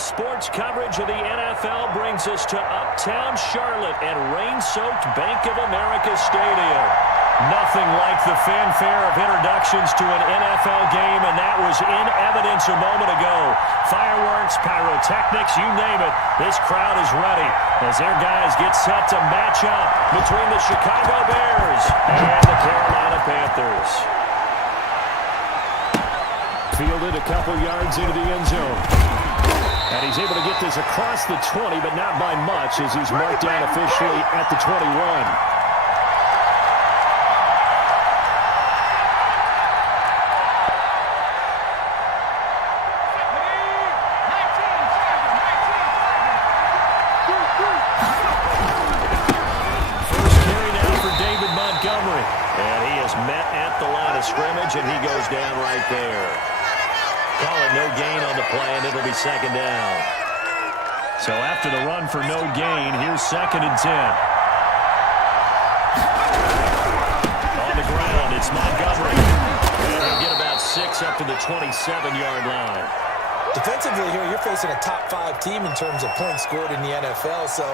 Sports coverage of the NFL brings us to Uptown Charlotte at rain-soaked Bank of America Stadium. Nothing like the fanfare of introductions to an NFL game, and that was in evidence a moment ago. Fireworks, pyrotechnics, you name it. This crowd is ready as their guys get set to match up between the Chicago Bears and the Carolina Panthers. Fielded a couple yards into the end zone. And he's able to get this across the 20, but not by much as he's marked down officially at the 21. Scrimmage, and he goes down right there. Call it no gain on the play, and it'll be second down. So after the run for no gain, here's 2nd and 10. On the ground, it's Montgomery. And he'll get about 6 up to the 27-yard line. Defensively here, you're facing a top-5 team in terms of points scored in the NFL. So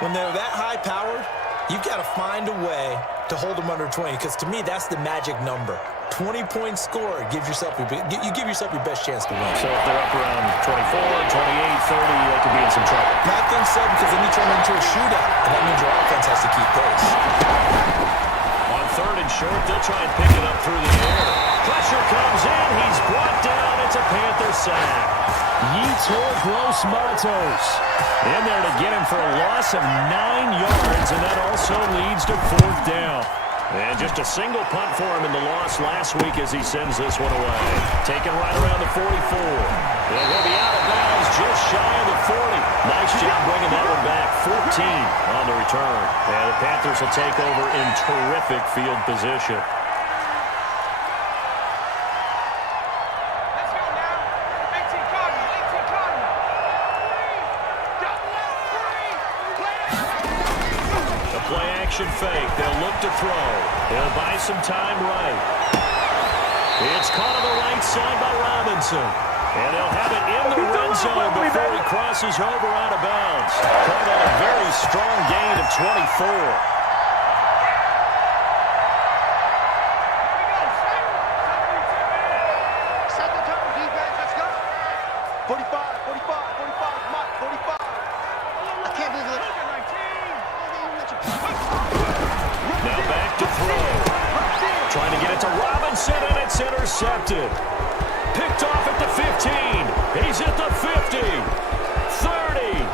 when they're that high-powered, you've got to find a way to hold them under 20, because to me, that's the magic number. 20 points scored gives yourself you give yourself your best chance to win. So if they're up around 24, 28, 30, they could be in some trouble. I think so, because then you turn it into a shootout, and that means your offense has to keep pace. On 3rd and short, they'll try and pick it up through the air. Pressure comes in. He's brought down. It's a Panther sack. Yetur Gross-Matos in there to get him for a loss of 9 yards, and that also leads to 4th down. And just a single punt for him in the loss last week as he sends this one away. Taken right around the 44. And he'll be out of bounds just shy of the 40. Nice job bringing that one back. 14 on the return. And the Panthers will take over in terrific field position. Fake. They'll look to throw. They'll buy some time right. It's caught on the right side by Robinson. And they'll have it in the red zone before he crosses over out of bounds. Caught on a very strong gain of 24. Intercepted. Picked off at the 15. He's at the 50. 30.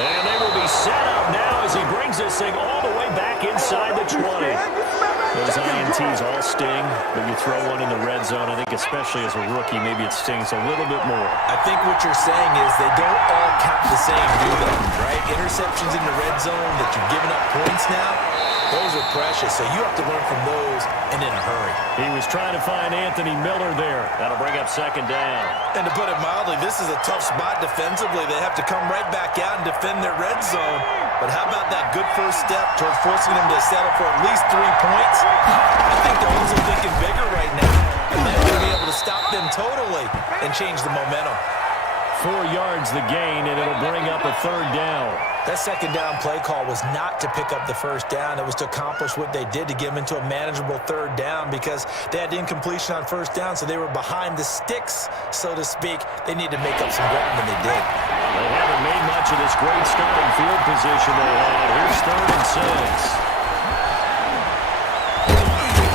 And they will be set up now as he brings this thing all the way back inside the 20. Those INTs all sting, but you throw one in the red zone, I think especially as a rookie, maybe it stings a little bit more. I think what you're saying is they don't all count the same, do they? Right? Interceptions in the red zone that you've given up points now, those are precious, so you have to learn from those and in a hurry. He was trying to find Anthony Miller there. That'll bring up 2nd down. And to put it mildly, this is a tough spot defensively. They have to come right back out and defend their red zone. But how about that good first step toward forcing them to settle for at least 3 points? I think they're also thinking bigger right now. And they're going to be able to stop them totally and change the momentum. 4 yards the gain, and it'll bring up a 3rd down. That 2nd down play call was not to pick up the 1st down. It was to accomplish what they did to get them into a manageable 3rd down because they had incompletion on 1st down, so they were behind the sticks, so to speak. They need to make up some ground, and they did. They haven't made much of this great starting field position they had. Here's 3rd and 6.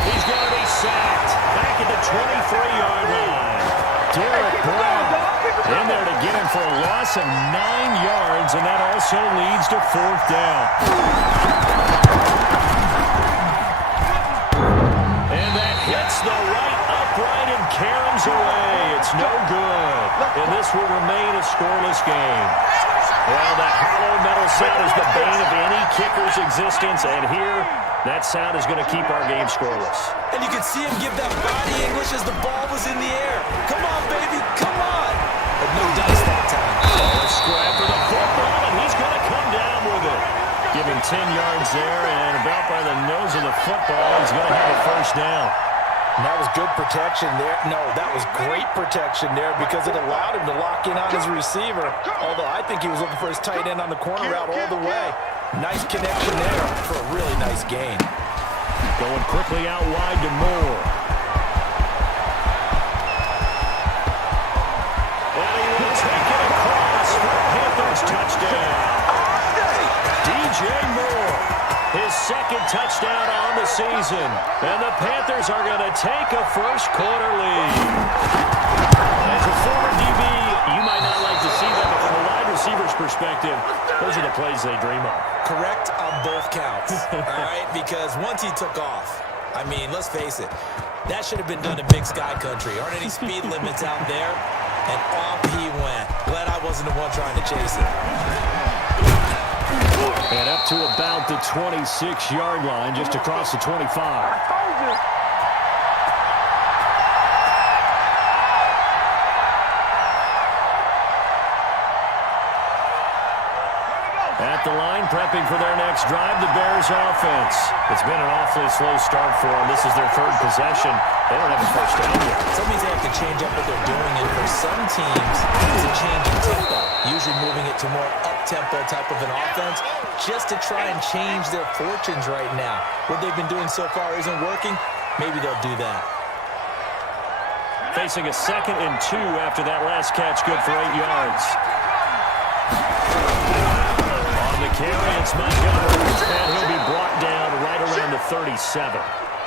He's going to be sacked back at the 23-yard line. Derek Brown in there to get him for a loss of 9 yards, and that also leads to 4th down. And that hits the right upright and caroms away. It's no good. And this will remain a scoreless game. Well, that hollow metal sound is the bane of any kicker's existence, and here, that sound is going to keep our game scoreless. And you can see him give that body English as the ball was in the air. Come on, baby, come on. But no dice that time. Let's scrap for the football, and he's going to come down with it. Give him 10 yards there, and about by the nose of the football, he's going to have a 1st down. And that was good protection there. No, that was great protection there because it allowed him to lock in on his receiver. Although I think he was looking for his tight end on the corner route all the way. Nice connection there for a really nice gain. Going quickly out wide to Moore. And he will take it across for a Panthers touchdown. DJ Moore, his second touchdown on the season. And the Panthers are going to take a first-quarter lead. As a former DB, you might not like to see that, but from a wide receiver's perspective, those are the plays they dream of. Correct on both counts, all right? Because once he took off, I mean, let's face it, that should have been done in Big Sky Country. Aren't any speed limits out there? And off he went. Glad I wasn't the one trying to chase it. And up to about the 26-yard line, just across the 25. At the line, prepping for their next drive, the Bears offense. It's been an awfully slow start for them. This is their third possession. They don't have a first down yet. That means they have to change up what they're doing, and for some teams, it's a change in tempo, usually moving it to more up-tempo type of an offense, just to try and change their fortunes right now. What they've been doing so far isn't working. Maybe they'll do that. Facing a 2nd and 2 after that last catch, good for 8 yards. On the carry, it's Montgomery, and he'll be brought down right around the 37.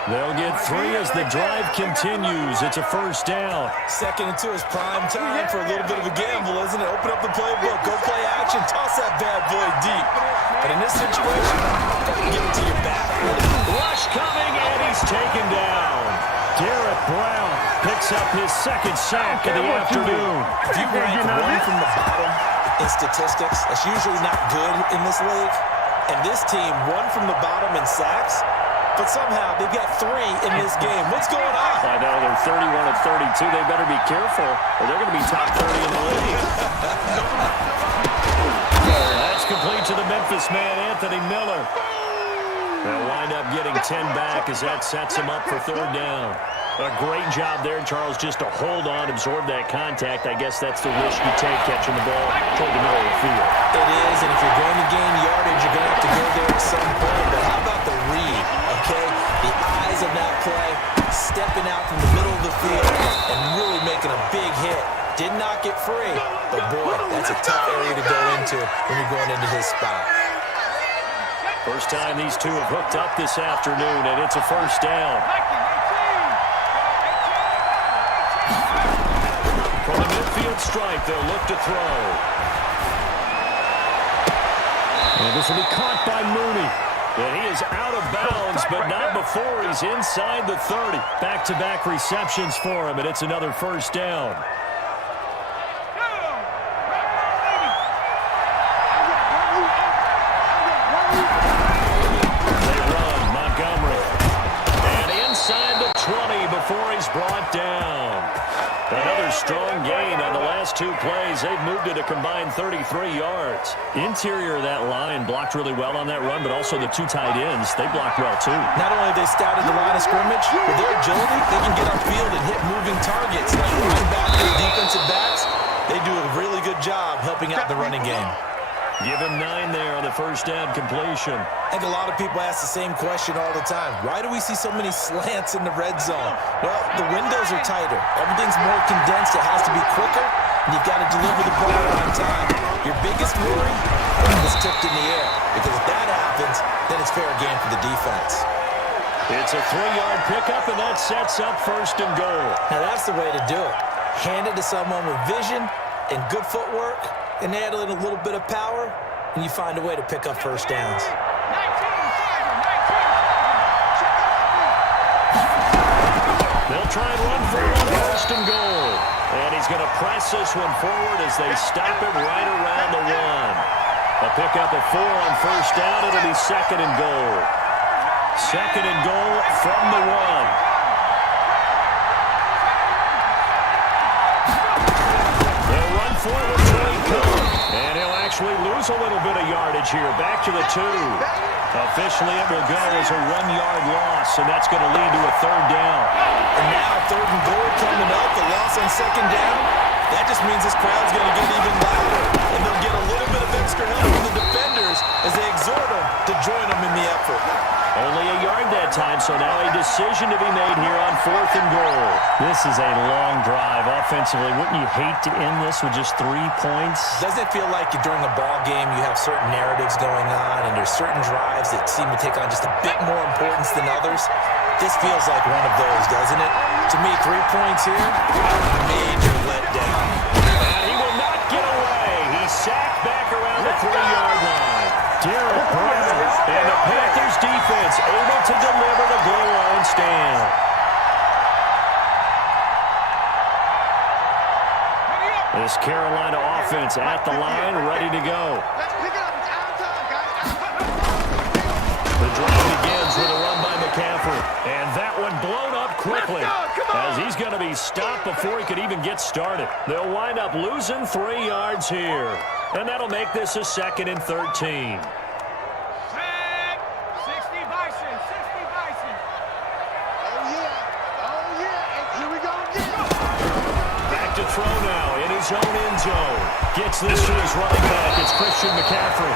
They'll get 3 as the drive continues. It's a first down. 2nd and 2 is prime time for a little bit of a gamble, isn't it? Open up the playbook, go play action, toss that bad boy deep. But in this situation, give it to your back. Rush coming, and he's taken down. Garrett Brown picks up his 2nd sack of the afternoon. If you rank one from the bottom in statistics, that's usually not good in this league. And this team, one from the bottom in sacks, but somehow they've got 3 in this game. What's going on? I know, they're 31 of 32. They better be careful, or they're going to be top 30 in the league. That's complete to the Memphis man, Anthony Miller. They'll wind up getting 10 back as that sets him up for 3rd down. A great job there, Charles, just to hold on, absorb that contact. I guess that's the risk you take catching the ball toward the middle of the field. It is, and if you're going to gain yardage, you're going to have to go there at some point. But how about the read, okay? The eyes of that play, stepping out from the middle of the field and really making a big hit. Did not get free, but boy, that's a tough area to go into when you're going into his spot. First time these two have hooked up this afternoon, and it's a first down. From the midfield stripe, they'll look to throw. And this will be caught by Mooney. And he is out of bounds, but not before he's inside the 30. Back-to-back receptions for him, and it's another first down. They run, Montgomery. And inside the 20 before he's brought down. Another strong gain on the last 2 plays. They've moved it a combined 33 yards. Interior of that line blocked really well on that run, but also the 2 tight ends, they blocked well too. Not only have they scouted the line of scrimmage, with their agility, they can get upfield and hit moving targets like linebackers, defensive backs. They do a really good job helping out the running game. Give him 9 there on the first down completion. I think a lot of people ask the same question all the time. Why do we see so many slants in the red zone? Well, the windows are tighter. Everything's more condensed. It has to be quicker, and you've got to deliver the ball on time. Your biggest worry is tipped in the air, because if that happens, then it's fair game for the defense. It's a 3-yard pickup, and that sets up 1st and goal. Now, that's the way to do it. Hand it to someone with vision and good footwork, and add in a little bit of power, and you find a way to pick up first downs. They'll try and run for it on 1st and goal. And he's going to press this one forward as they stop it right around the 1. A pickup of 4 on 1st down. It'll be 2nd and goal. 2nd and goal from the 1. Forward to Cook, and he'll actually lose lose a little bit of yardage here. Back to the 2. Officially, it will go as a 1-yard loss, and that's going to lead to a 3rd down. And now 3rd and goal coming up. The loss on 2nd down. That just means this crowd's going to get even louder, and they'll get a little bit of extra help from the defenders as they exhort them to join them in the effort. Only a yard that time, so now a decision to be made here on 4th and goal. This is a long drive offensively. Wouldn't you hate to end this with just 3 points? Doesn't it feel like during a ball game you have certain narratives going on and there's certain drives that seem to take on just a bit more importance than others? This feels like one of those, doesn't it? To me, 3 points here, major letdown. And he will not get away. He's sacked back around the 3-yard line. Derek Brown and the Panthers defense able to deliver the goal line stand. This Carolina offense at the line, ready to go. The drive begins with a run by McCaffrey. And that one blown up quickly as he's going to be stopped before he could even get started. They'll wind up losing 3 yards here. And that'll make this a 2nd and 13. Throw now in his own end zone. Gets this to his running back. It's Christian McCaffrey.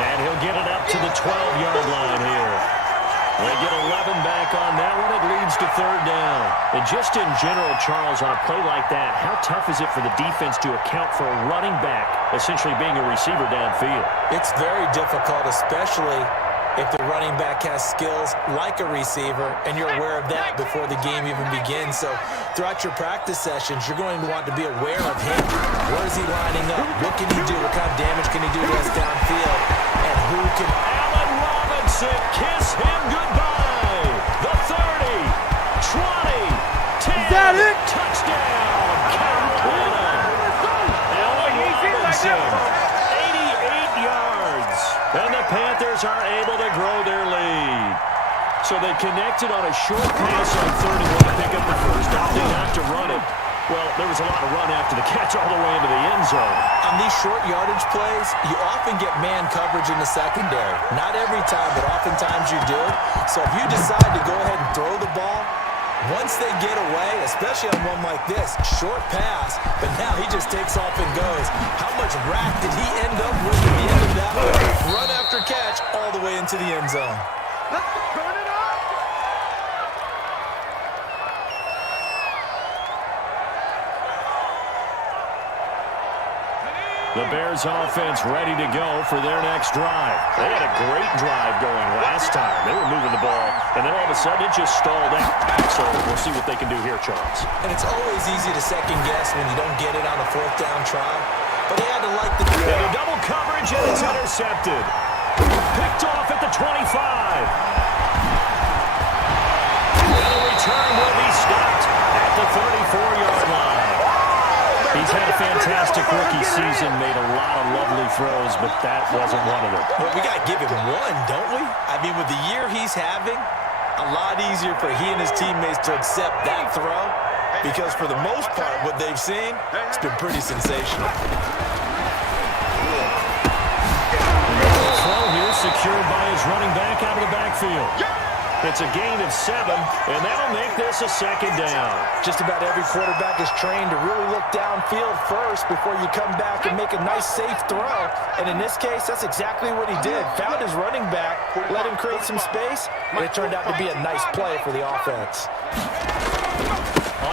And he'll get it up to the 12-yard line here. They get 11 back on that one. It leads to 3rd down. And just in general, Charles, on a play like that, how tough is it for the defense to account for a running back essentially being a receiver downfield? It's very difficult, especially if the running back has skills like a receiver, and you're aware of that before the game even begins. So throughout your practice sessions, you're going to want to be aware of him. Where is he lining up? What can he do? What kind of damage can he do to us downfield? And who can... Allen Robinson, kiss him goodbye. The 30, 20, 10. Is that it? Touchdown, Carolina. Allen Robinson, 88 yards. And the Panthers are able to grow their lead. So they connected on a short pass on 30 to pick up the first, opting not to run it. Well, there was a lot of run after the catch all the way into the end zone. On these short yardage plays, you often get man coverage in the secondary. Not every time, but oftentimes you do. So if you decide to go ahead and throw the ball, once they get away, especially on one like this, short pass, but now he just takes off and goes. How much rack did he end up with at the end of that one? Run after catch all the way into the end zone. Let's turn it up! The Bears offense ready to go for their next drive. They had a great drive going last time. They were moving the ball, and then all of a sudden it just stalled out. So we'll see what they can do here, Charles. And it's always easy to second guess when you don't get it on a 4th down try. But he had to like the... And a double coverage, and it's intercepted. Picked off at the 25. And a return will be stopped at the 34-yard line. He's had a fantastic rookie season, made a lot of lovely throws, but that wasn't one of them. Well, we got to give him one, don't we? I mean, with the year he's having, a lot easier for he and his teammates to accept that throw because for the most part, what they've seen, it's been pretty sensational. Throw here secured by his running back out of the backfield. It's a gain of 7, and that'll make this a 2nd down. Just about every quarterback is trained to really look downfield first before you come back and make a nice, safe throw. And in this case, that's exactly what he did. Found his running back, let him create some space, and it turned out to be a nice play for the offense.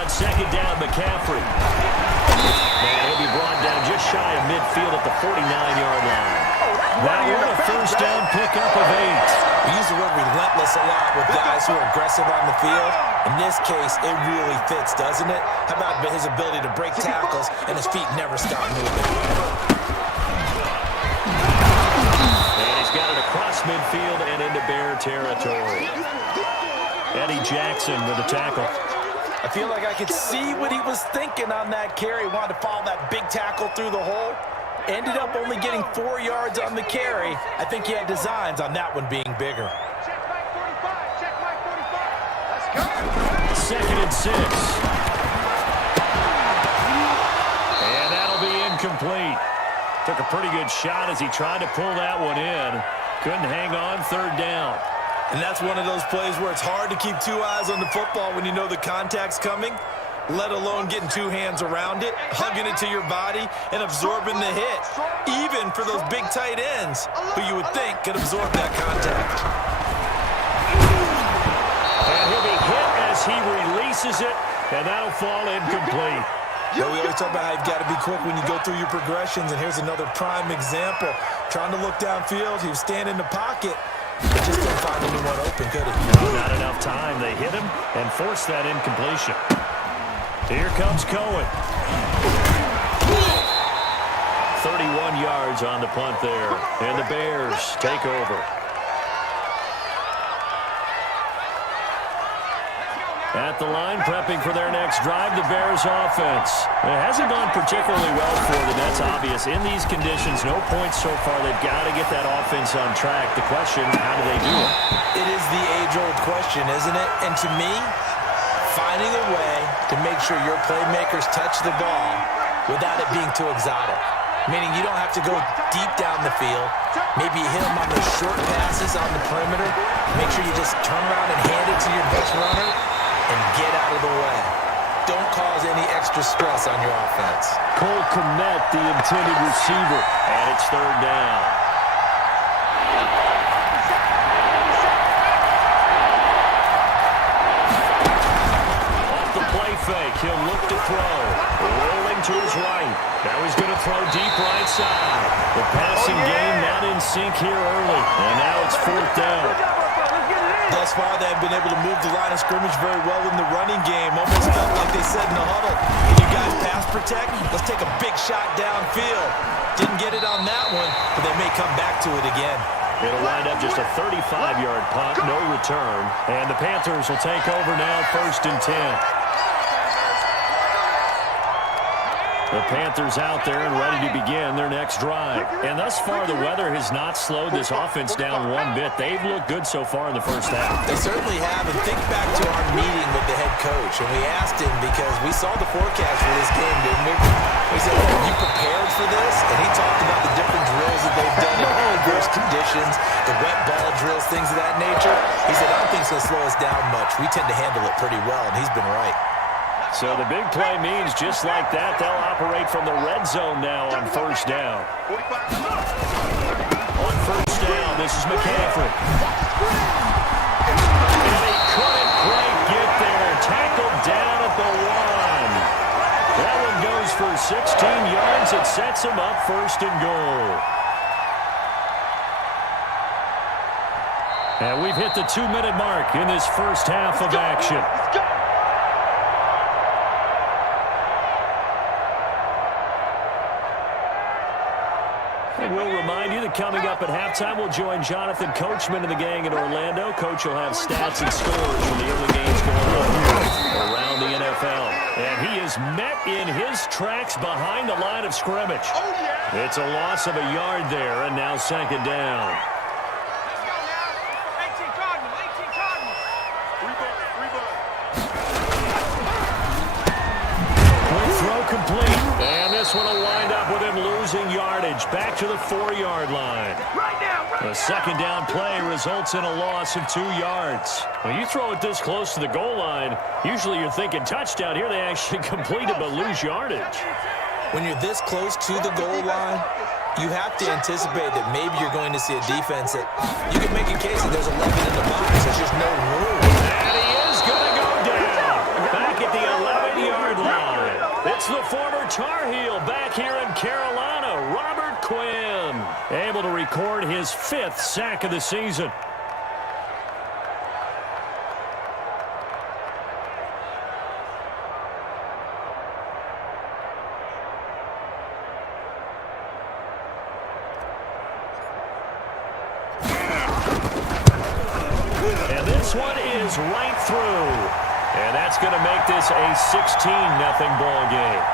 On 2nd down, McCaffrey. And he'll be brought down just shy of midfield at the 49-yard line. That one a 1st down pickup of 8. We use the word relentless a lot with guys who are aggressive on the field. In this case, it really fits, doesn't it? How about his ability to break tackles and his feet never stop moving? And he's got it across midfield and into Bear territory. Eddie Jackson with a tackle. I feel like I could see what he was thinking on that carry. Wanted to follow that big tackle through the hole. Ended up only getting 4 yards on the carry. I think he had designs on that one being bigger. Check Mike 45. Check Mike 45. Let's go. 2nd and 6. And that'll be incomplete. Took a pretty good shot as he tried to pull that one in. Couldn't hang on, third down. And that's one of those plays where it's hard to keep two eyes on the football when you know the contact's coming, let alone getting two hands around it, hugging it to your body, and absorbing the hit, even for those big tight ends who you would think could absorb that contact. And he'll be hit as he releases it, and that'll fall incomplete. Yeah, we always talk about how you've got to be quick when you go through your progressions, and here's another prime example. Trying to look downfield, he was standing in the pocket, but just didn't find anyone open, could he? No, not enough time. They hit him and forced that incompletion. Here comes Cohen. 31 yards on the punt there, and the Bears take over. At the line, prepping for their next drive, the Bears offense. It hasn't gone particularly well for them, that's obvious. In these conditions, no points so far. They've got to get that offense on track. The question, how do they do it? It is the age-old question, isn't it? And to me, finding a way to make sure your playmakers touch the ball without it being too exotic. Meaning you don't have to go deep down the field. Maybe you hit them on those short passes on the perimeter. Make sure you just turn around and hand it to your best runner and get out of the way. Don't cause any extra stress on your offense. Cole Kmet, the intended receiver, and it's third down. Off the play fake, he'll look to throw. Rolling to his right. Now he's going to throw deep right side. The passing game not in sync here early, and now it's fourth down. Thus far, they have been able to move the line of scrimmage very well in the running game. Almost felt like they said in the huddle, can you guys pass protect? Let's take a big shot downfield. Didn't get it on that one, but they may come back to it again. It'll wind up just a 35-yard punt, no return. And the Panthers will take over now, 1st and 10. The Panthers out there and ready to begin their next drive. And thus far, the weather has not slowed this offense down one bit. They've looked good so far in the first half. They certainly have. And think back to our meeting with the head coach. And we asked him because we saw the forecast for this game, didn't we? We said, hey, are you prepared for this? And he talked about the different drills that they've done in adverse conditions, the wet ball drills, things of that nature. He said, I don't think it's going to slow us down much. We tend to handle it pretty well, and he's been right. So the big play means just like that, they'll operate from the red zone now on first down. On first down, this is McCaffrey. And he couldn't quite get there. Tackled down at the 1. That one goes for 16 yards. It sets him up 1st and goal. And we've hit the 2-minute mark in this first half of action. We'll remind you that coming up at halftime, we'll join Jonathan Coachman and the gang in Orlando. Coach will have stats and scores from the early games going on here around the NFL. And he is met in his tracks behind the line of scrimmage. It's a loss of a yard there, and now 2nd down. Let's go now. 18 Cardinal, 18 Cardinal. Quick throw complete. And this one will wind up with him losing yardage. Back to the 4-yard line. The 2nd down play results in a loss of 2 yards. When you throw it this close to the goal line, usually you're thinking touchdown. Here they actually completed but lose yardage. When you're this close to the goal line, you have to anticipate that maybe you're going to see a defense that you can make a case that there's 11 in the box. There's just no room. And he is going to go down. Back at the 11-yard line. It's the former Tar Heel back here in Carolina, Robert Quinn, able to record his 5th sack of the season. And this one is right through. And that's going to make this a 16-0 ball game.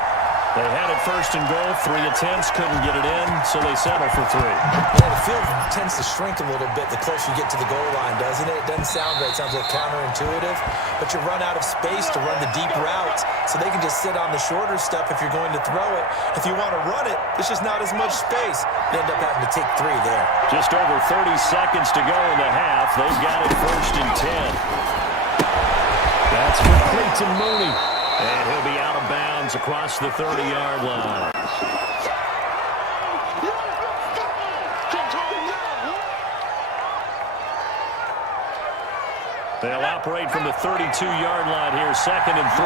They had it first and goal. 3 attempts, couldn't get it in, so they settle for 3. Yeah, the field tends to shrink a little bit the closer you get to the goal line, doesn't it? It doesn't sound right. It sounds a little counterintuitive. But you run out of space to run the deep routes, so they can just sit on the shorter stuff if you're going to throw it. If you want to run it, there's just not as much space. You end up having to take 3 there. Just over 30 seconds to go in the half. They've got it first and 10. That's complete to Mooney. And he'll be out of bounds across the 30-yard line. They'll operate from the 32-yard line here, 2nd and 3.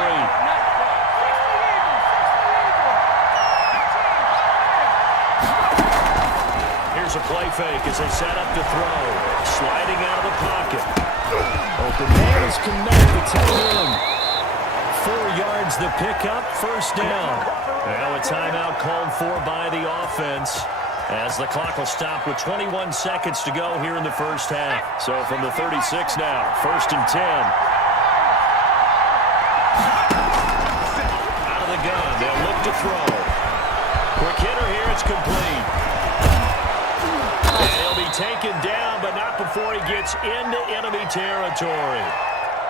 Here's a play fake as they set up to throw. Sliding out of the pocket. Open man is connected to him. 4 yards the pickup, first down. Now a timeout called for by the offense as the clock will stop with 21 seconds to go here in the first half. So from the 36 now, 1st and 10. Out of the gun, they'll look to throw. Quick hitter here, it's complete. And he'll be taken down, but not before he gets into enemy territory.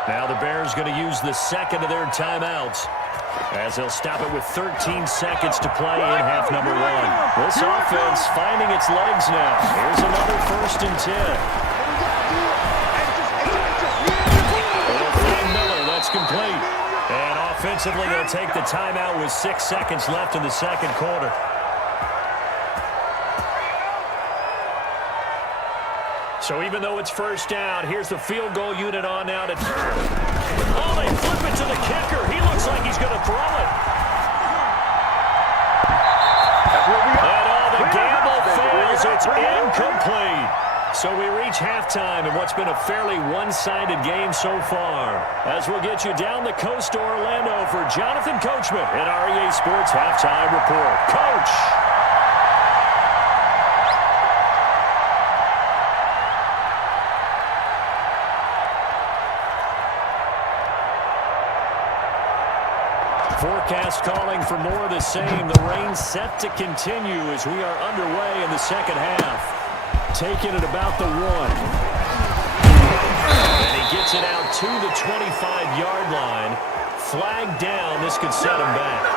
Now the Bears going to use the second of their timeouts as they'll stop it with 13 seconds to play in half number 1. This offense finding its legs now. Here's another 1st and 10. They'll find Miller. That's complete. And offensively, they'll take the timeout with 6 seconds left in the second quarter. So even though it's first down, here's the field goal unit on now to... Oh, they flip it to the kicker. He looks like he's going to throw it. And the gamble fails. It's incomplete. So we reach halftime in what's been a fairly one-sided game so far. As we'll get you down the coast to Orlando for Jonathan Coachman at REA Sports Halftime Report. Coach! Forecast calling for more of the same. The rain set to continue as we are underway in the second half. Taking it about the 1. And he gets it out to the 25-yard line. Flag down. This could set him back.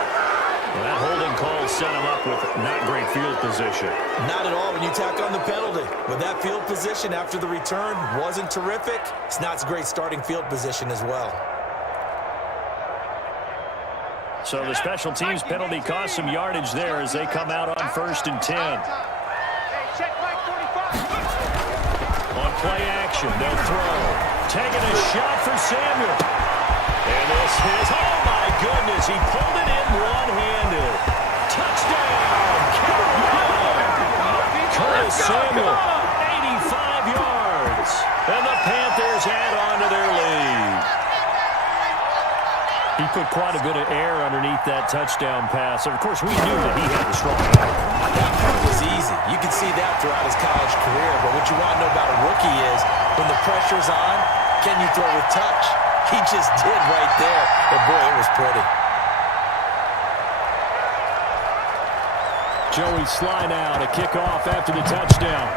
Well, that holding call set him up with not great field position. Not at all when you tack on the penalty. With that field position after the return wasn't terrific. It's not a great starting field position as well. So the special teams penalty cost some yardage there as they come out on 1st and 10. On play action, they'll throw. Taking a shot for Samuel. And this is, oh my goodness, he pulled it in one-handed. Touchdown, Carolina! Curtis Samuel, 85 yards. And the Panthers add on to their lead. He put quite a bit of air underneath that touchdown pass. Of course, we knew that he had the strong arm. That part was easy. You can see that throughout his college career. But what you want to know about a rookie is when the pressure's on, can you throw with touch? He just did right there. But, boy, it was pretty. Joey slide out, a kickoff after the touchdown.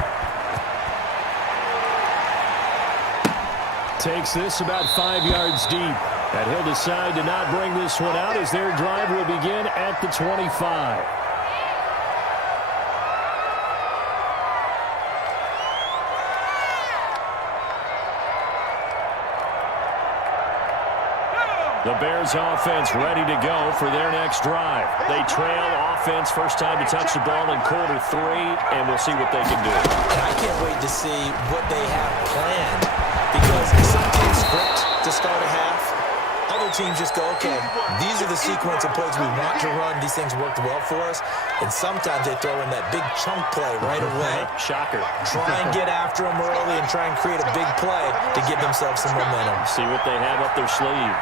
Takes this about 5 yards deep. And he'll decide to not bring this one out as their drive will begin at the 25. The Bears offense ready to go for their next drive. They trail offense, first time to touch the ball in quarter 3, and we'll see what they can do. And I can't wait to see what they have planned because some teams script to start a half. Other teams just go, okay, these are the sequence of plays we want to run. These things worked well for us. And sometimes they throw in that big chunk play right away. Shocker. Try and get after them early and try and create a big play to give themselves some momentum. See what they have up their sleeve.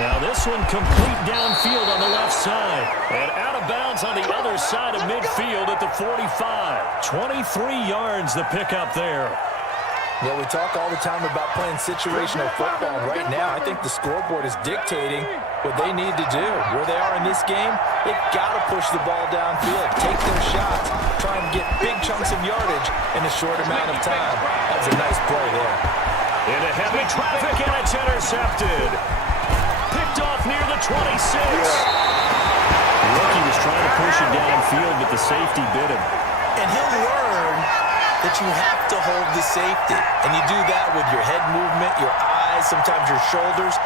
Now this one complete downfield on the left side. And out of bounds on the other side of midfield at the 45. 23 yards the pickup there. Yeah, we talk all the time about playing situational football. Right now, I think the scoreboard is dictating what they need to do. Where they are in this game, they've got to push the ball downfield, take their shots, try and get big chunks of yardage in a short amount of time. That was a nice play there. Into heavy traffic, and it's intercepted. Picked off near the 26. The rookie was trying to push it downfield, but the safety bit him. And he'll learn that you have to hold the safety. And you do that with your head movement, your eyes, sometimes your shoulders.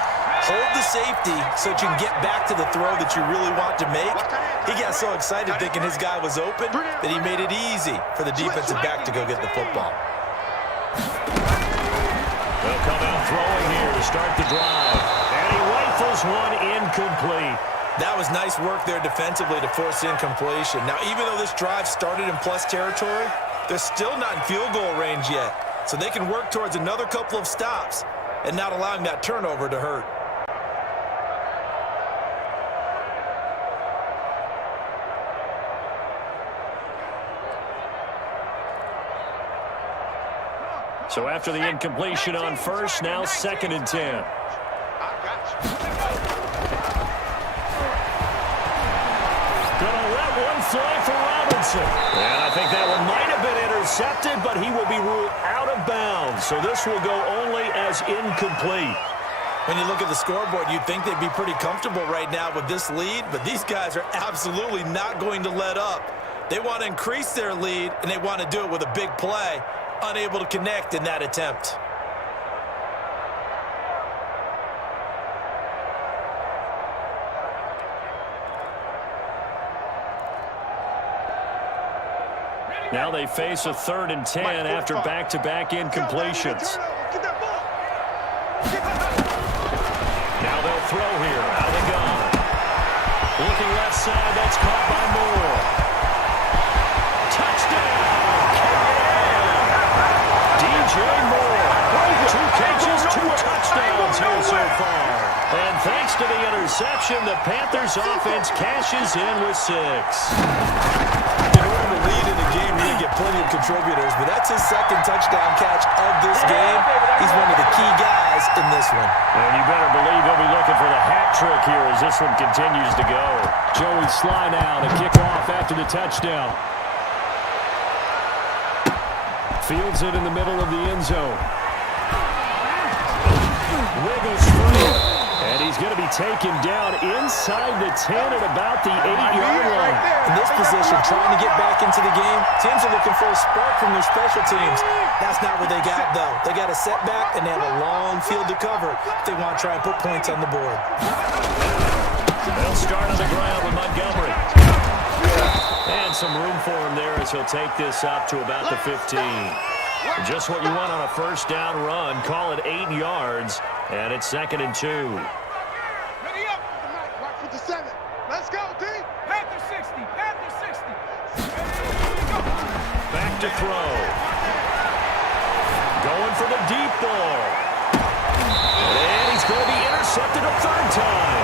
Hold the safety so that you can get back to the throw that you really want to make. He got so excited thinking his guy was open that he made it easy for the defensive back to go get the football. They'll come out throwing here to start the drive. And he rifles one incomplete. That was nice work there defensively to force incompletion. Now, even though this drive started in plus territory, they're still not in field goal range yet. So they can work towards another couple of stops and not allowing that turnover to hurt. So after the incompletion on first, now 2nd and 10. Gonna let one fly for Robinson. And I think that one might have been intercepted, but he will be ruled out of bounds. So this will go only as incomplete. When you look at the scoreboard, you'd think they'd be pretty comfortable right now with this lead, but these guys are absolutely not going to let up. They want to increase their lead, and they want to do it with a big play. Unable to connect in that attempt. Now they face a 3rd and 10 after back-to-back incompletions. Now they'll throw here out of the gun. Looking left side, that's caught by Moore. Touchdown! DJ Moore. 2 catches, 2 touchdowns here so far. And thanks to the interception, the Panthers offense cashes in with 6. In order to lead in a game, you need to get plenty of contributors, but that's his 2nd touchdown catch of this game. He's one of the key guys in this one. And you better believe he'll be looking for the hat trick here as this one continues to go. Joey Sly now to kick off after the touchdown. Fields it in the middle of the end zone. Wiggles through. And he's going to be taken down inside the 10 at about the 8-yard line. In this position, trying to get back into the game, teams are looking for a spark from their special teams. That's not what they got, though. They got a setback, and they have a long field to cover if they want to try and put points on the board. They'll start on the ground with Montgomery. And some room for him there as he'll take this up to about the 15. Just what you want on a first down run. Call it 8 yards, and it's 2nd and 2. Ready up. Watch for the 7. Let's go, D. Panther 60. Panther 60. Back to throw. Going for the deep ball. And he's going to be intercepted a 3rd time.